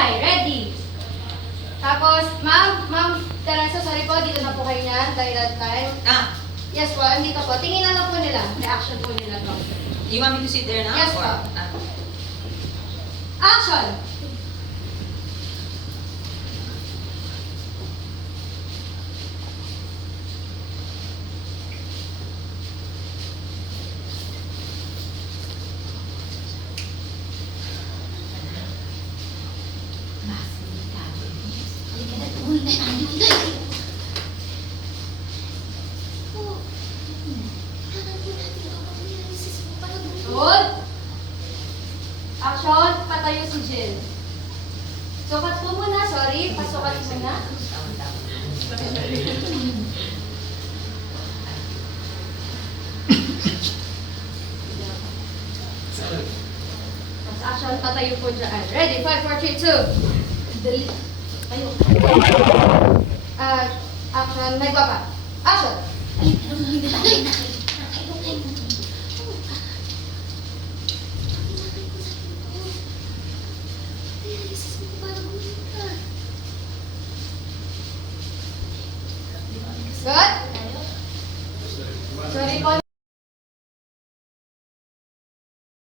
July. Ready? Tapos, Ma'am Teresa, sorry po, dito na po kayo niyan dahil that time. Yes po, andito po. Tingin na po nila. Reaction po nila to. You want me to sit there now? Yes, or, po. Action! Good. Action, patayo si Jill. Sukat po muna, sorry. Pasukat muna. Tapos action, patayo po dyan. Ready? 5, 4, 3, 2. Dali. Tayo. Action, may guwapa. Action. Good? Sorry po,